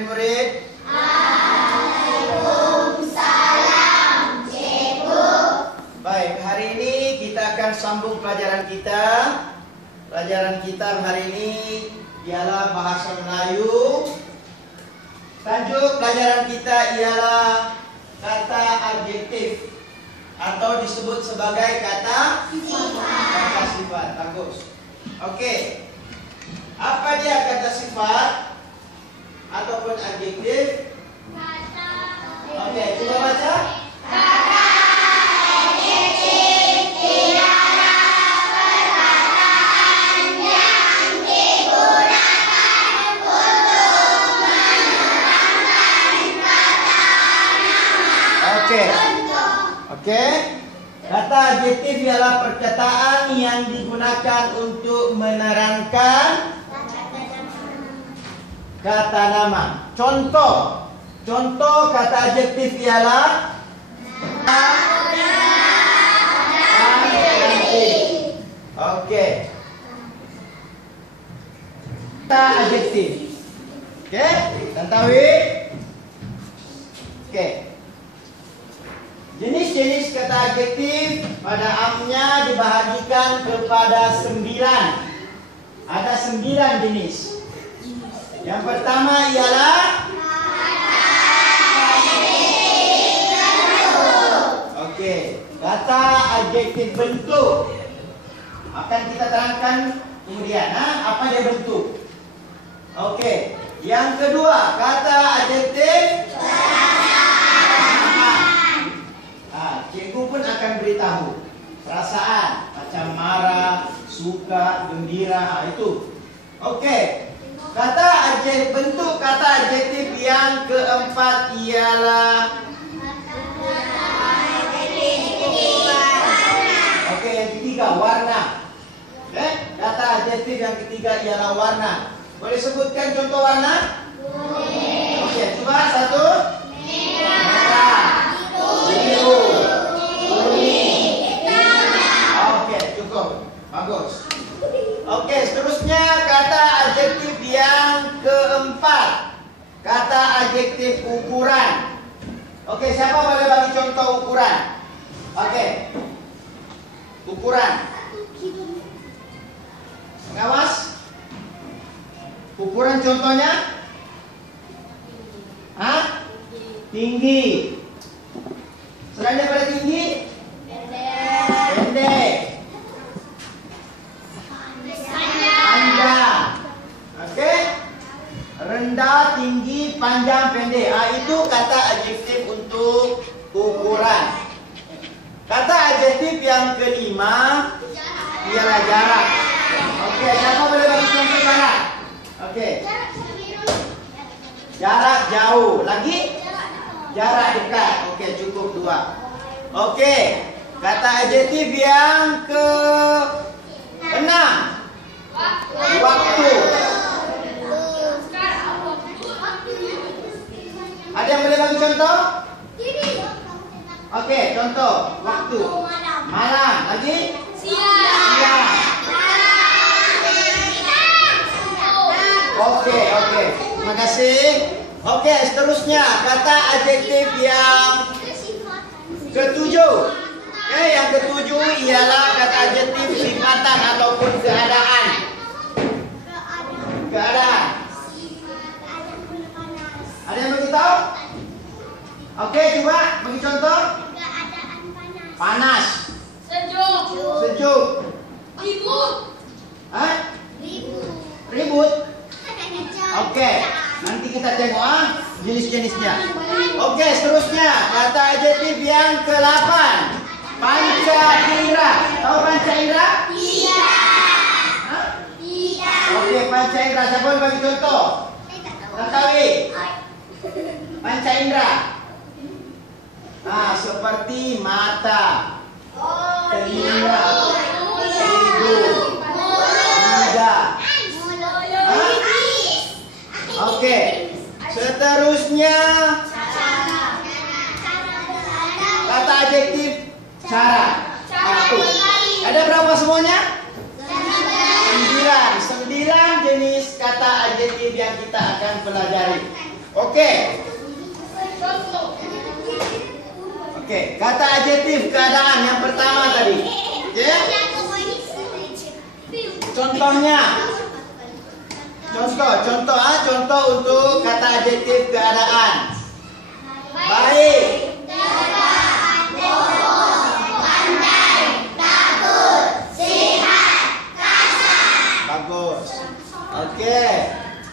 murid-murid? Waalaikumsalam, Cikgu. Baik, hari ini kita akan sambung pelajaran kita. Pelajaran kita hari ini ialah bahasa Melayu. Tajuk pelajaran kita ialah kata adjektif atau disebut sebagai kata Sifat. Kata sifat. Bagus. Okey. Apa dia kata sifat ataupun adjektif? Okey, cuba baca. Kata adjektif ialah perkataan yang digunakan untuk menerangkan kata nama. Okey. Contoh. Okey. Kata adjektif ialah perkataan yang digunakan untuk menerangkan kata nama. Contoh. Contoh kata adjektif ialah cantik. Okey. Kata adjektif. Okey, Tantawi. Okey. Jenis-jenis kata adjektif pada amnya dibahagikan kepada 9. Ada 9 jenis. Yang pertama ialah okey, kata adjektif bentuk. Akan kita terangkan kemudian apa dia bentuk. Okey, yang kedua kata adjektif cikgu pun akan beritahu perasaan macam marah, suka, gembira, itu. Okey. Kata adjektif, bentuk kata adjektif yang keempat ialah okey, yang ketiga warna. Okey, kata adjektif yang ketiga ialah warna. Boleh sebutkan contoh warna? Boleh. Okey, cuba satu. Merah. Biru. Okey, cukup. Bagus. Okey, seterusnya kata adjektif yang keempat. Kata adjektif ukuran. Okey, siapa boleh bagi contoh ukuran? Okey. Ukuran. Pengawas. Ukuran contohnya? Tinggi. Selain daripada tinggi? Pendek. Panjang. Okey. Rendah, tinggi, panjang, pendek. Itu kata adjektif untuk ukuran. Kata adjektif yang kelima ialah jarak. Okey, siapa boleh bagi contoh jarak? Okey. Jarak jauh. Lagi? Jarak dekat. Okey, cukup 2. Okey. Kata adjektif yang ke-6. Waktu. Ada yang boleh bagi contoh? Okey, contoh waktu. Malam. Lagi? Siang. Okey, okey. Terima kasih. Okey, seterusnya kata adjektif yang ke-7. Okey, yang ke-7 ialah kata adjektif sifatan ataupun keadaan. Keadaan. Ada yang beritahu? Okey, coba bagi contoh. Panas. Sejuk. Ribut. Ribut. Okey, nanti kita tengok jenis-jenisnya. Okey, seterusnya kata adjektif yang ke-8. Panca indera. Tahu panca indera? Iya. Okey, panca indera. Siapa boleh bagi contoh? Tantawi. Panca indera. Seperti mata, telinga, hidung, lidah. Okey. Seterusnya kata adjektif cara. Ada berapa semuanya? 9 jenis kata adjektif yang kita akan pelajari. Oke. Contoh. Oke, kata adjektif keadaan yang pertama tadi. Oke. Contohnya. Contoh untuk kata adjektif keadaan. Baik. Bagus. Oke.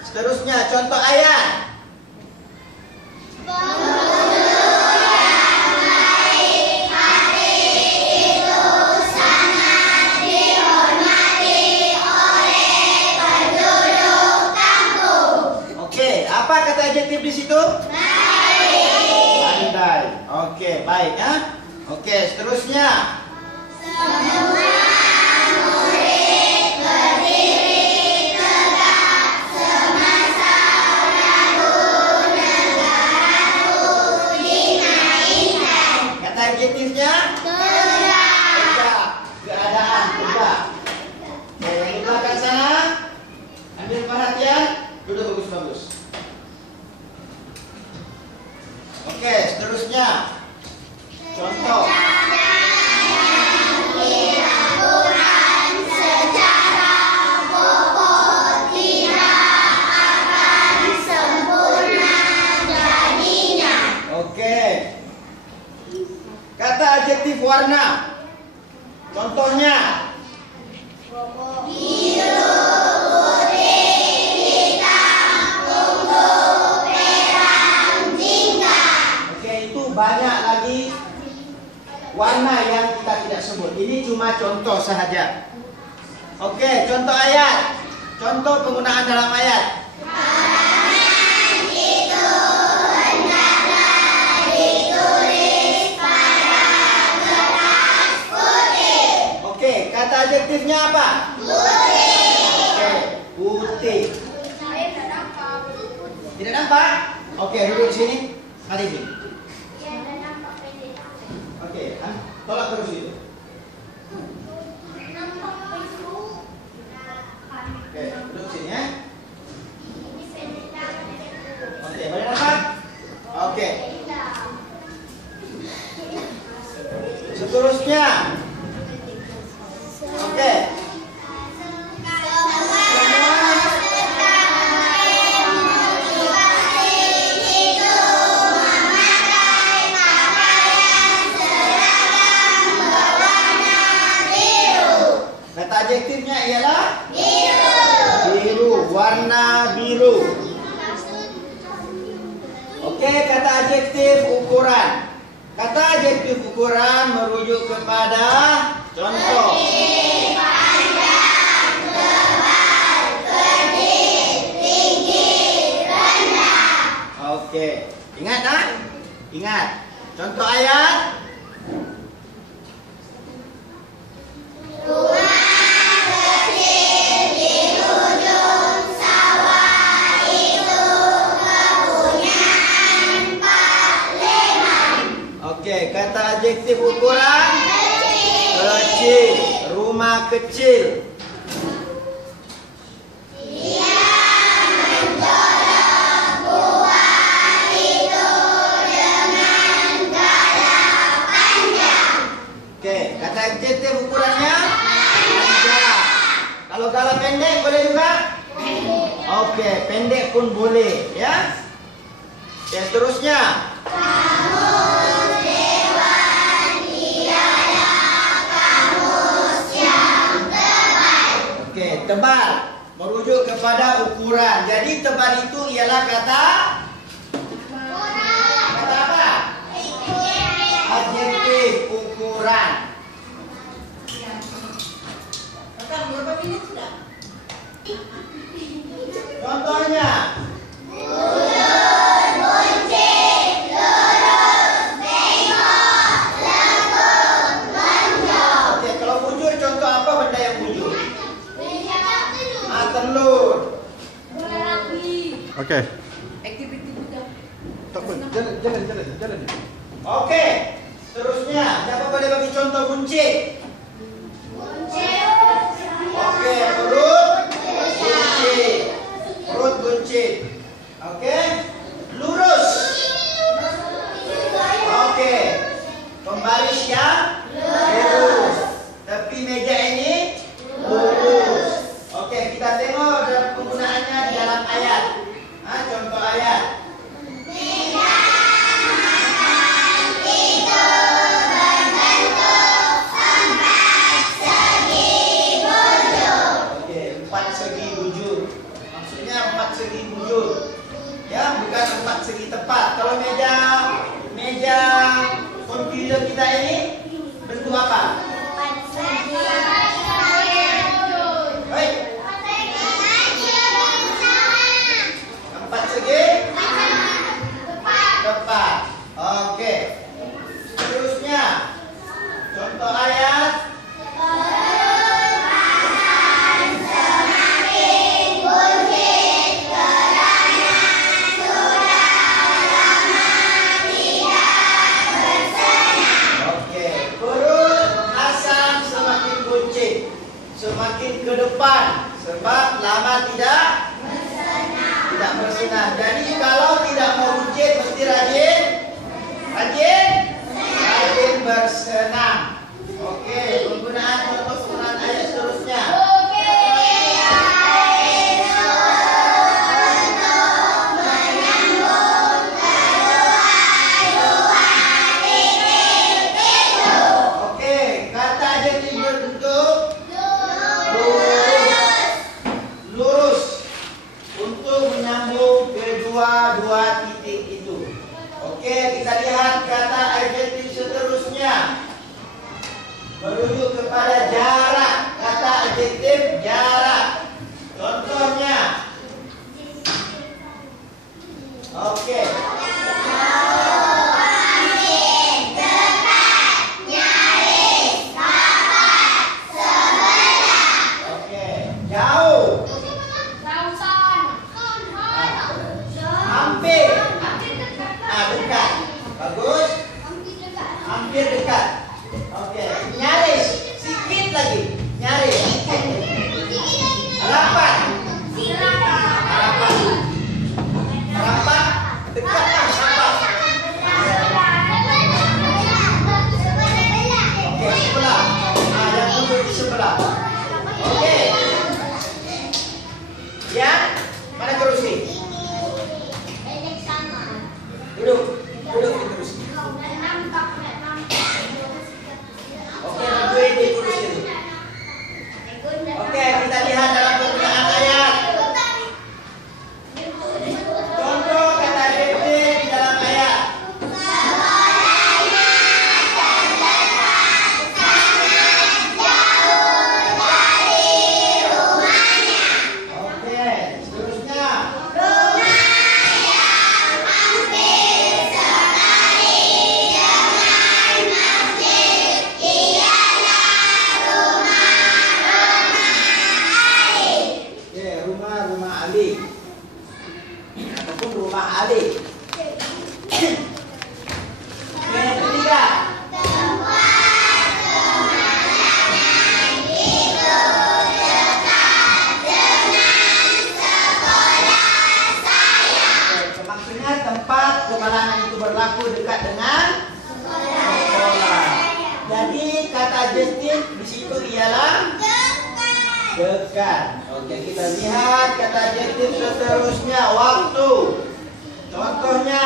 Seterusnya contoh ayat. Oke, apa kata adjektif di situ? Pandai. Oke, baik ya. Oke, seterusnya. Kata adjektifnya? Tegak. Keadaan tegak. Oke, yang di belakang sana. Ambil perhatian. Duduk bagus-bagus. Oke, seterusnya. Contoh. Oke. Kata adjektif warna. Contohnya. Oke, itu banyak lagi warna yang kita tidak sebut. Ini cuma contoh sahaja. Oke, contoh ayat. Contoh penggunaan dalam ayat. Oke, kata adjektifnya apa? Oke, putih. Tidak nampak? Oke, duduk sini. Mari sini. Oke, tolak terus itu. Oke, duduk sini ya. Oke, boleh nampak? Oke. Seterusnya. Oke. Kata adjektifnya ialah biru, warna biru. Oke, kata adjektif ukuran. Kata adjektif ukuran merujuk kepada contoh. Oke, ingat kan? Ingat. Contoh ayat. Oke, kata adjektif ukuran kecil, rumah kecil. Oke, kata adjektif ukurannya panjang. Kalau galah pendek boleh juga? Oke, pendek pun boleh ya. Oke, seterusnya. Oke, tebal merujuk kepada ukuran. Jadi tebal itu ialah kata apa? Adjektif ukuran. Contohnya. Oke, kalau bujur contoh apa benda yang bujur? Telur. Oke. Jalan. Oke, seterusnya siapa boleh bagi contoh buncit? Oke, perut buncit. Oke. Tidak bersenang. Jadi kalau tidak mau buncit mesti rajin bersenam. Oke, penggunaan contoh penggunaan ayat seterusnya. Oke, kata adjektif berbentuk lurus untuk menyambung kedua-dua titik itu. Oke, kita lihat kata adjektif seterusnya. Merujuk kepada jarak. Kata adjektif jarak. Contohnya. Oke. Oke. Jauh. Hampir. Dekat. Bagus. Hampir dekat. Oke. Nyaris. Sedikit lagi. Nyaris. Rapat. Rapat. Dekat. Rapat. Oke. Sebelah. Yang duduk di sebelah. Oke. Yang mana kursi? Duduk di kursi. Oke, berdiri di kursi itu. Oke, kita lihat dalam penggunaan ayat. Contoh kata adjektif di dalam ayat. Oke, seterusnya. Rumah Ali ataupun rumah Ali. Yang ketiga. Maksudnya tempat kemalangan itu berlaku dekat dengan sekolah. Jadi kata adjektif di situ ialah dekat. Oke, kita lihat kata adjektif seterusnya. Waktu. Contohnya.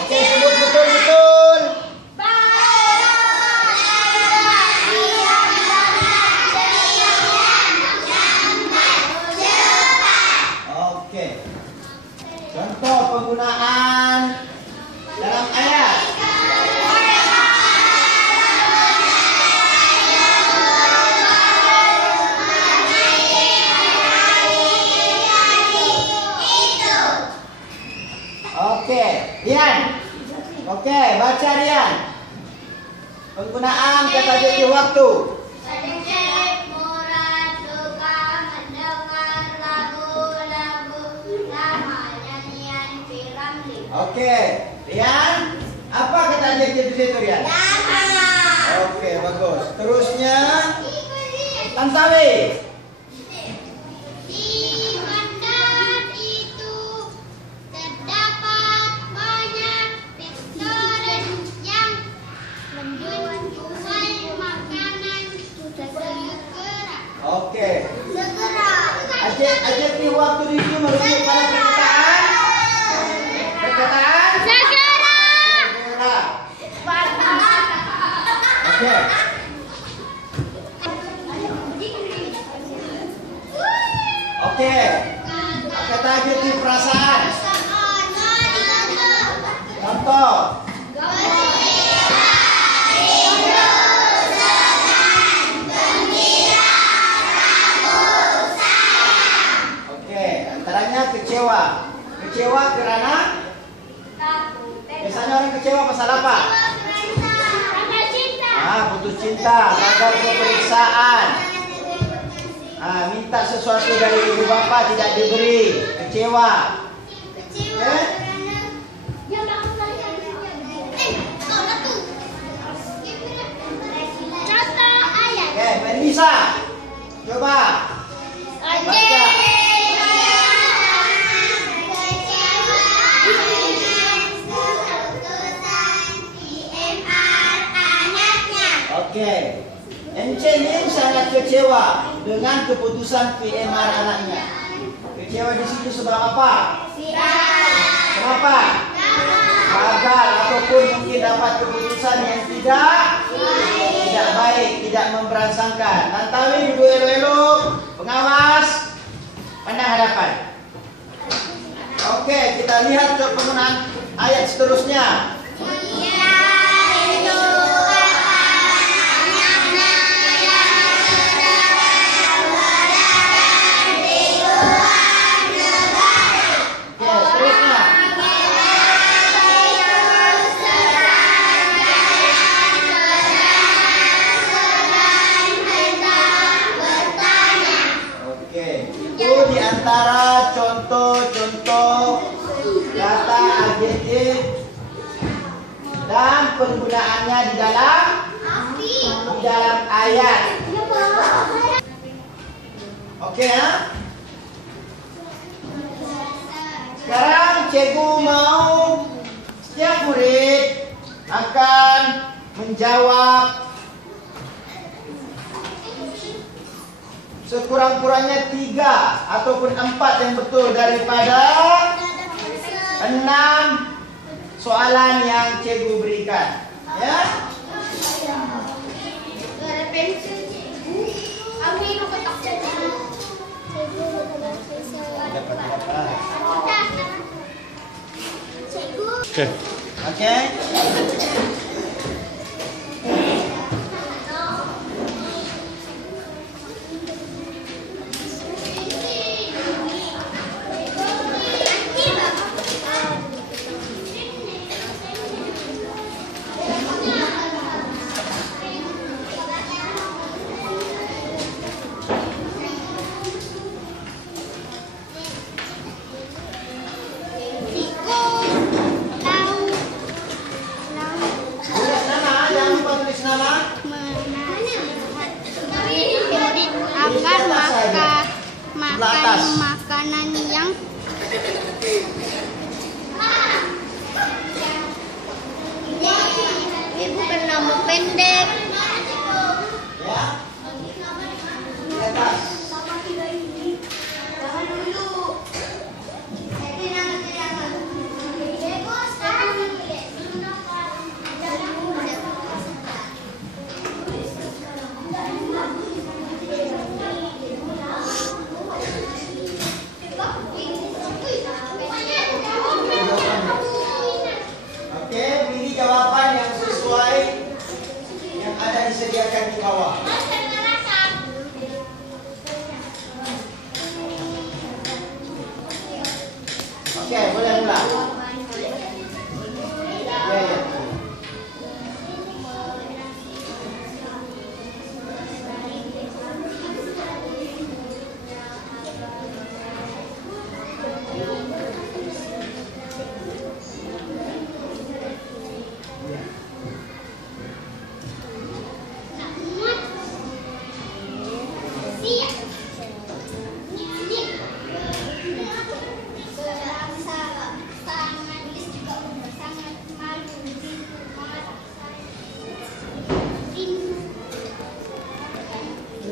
Oke, sebut betul-betul. Oke. Contoh penggunaan dalam ayat. Oke, Rian. Oke, baca Rian. Penggunaan kata adjektif waktu. Oke, Rian. Apa kata adjektif di situ, Rian? Oke, bagus. Terusnya Tantawi. Oke. Adjektif waktu di sini merujuk pada perkataan. Segera. Oke. Oke. Kata adjektif perasaan. Contoh. Antaranya kecewa. Kecewa karena biasanya orang kecewa pasal apa? Putus cinta, gagal pemeriksaan. Minta sesuatu dari ibu bapa tidak diberi, kecewa. Nisa, coba baca. Oke, Encenin sangat kecewa dengan keputusan PMR anaknya. Kecewa di situ sebab apa? Kenapa? Gagal ataupun mungkin dapat keputusan yang tidak baik, tidak memberangkangkan. Tantawi duduk elok-elok, pengawas, pandang hadapan. Oke, kita lihat penggunaan ayat seterusnya. Antara contoh-contoh kata adjektif dan penggunaannya di dalam ayat. Oke ya? Sekarang cikgu mau setiap murid akan menjawab sekurang-kurangnya 3 ataupun 4 yang betul daripada 6 soalan yang cikgu berikan. Ya? Oke. Makan makanan yang ini bukan nama pendek. Ya. Di atas. Jawaban yang sesuai yang ada disediakan di bawah. Oke, boleh mulai. Ya.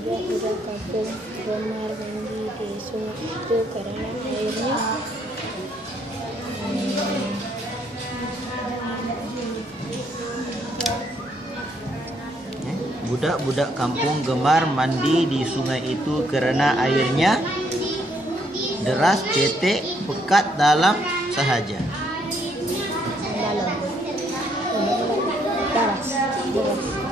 Budak-budak kampung gemar mandi di sungai itu karena airnya Budak-budak kampung gemar mandi di sungai itu karena airnya deras, cetek, pekat dalam sahaja. dalam. Deras.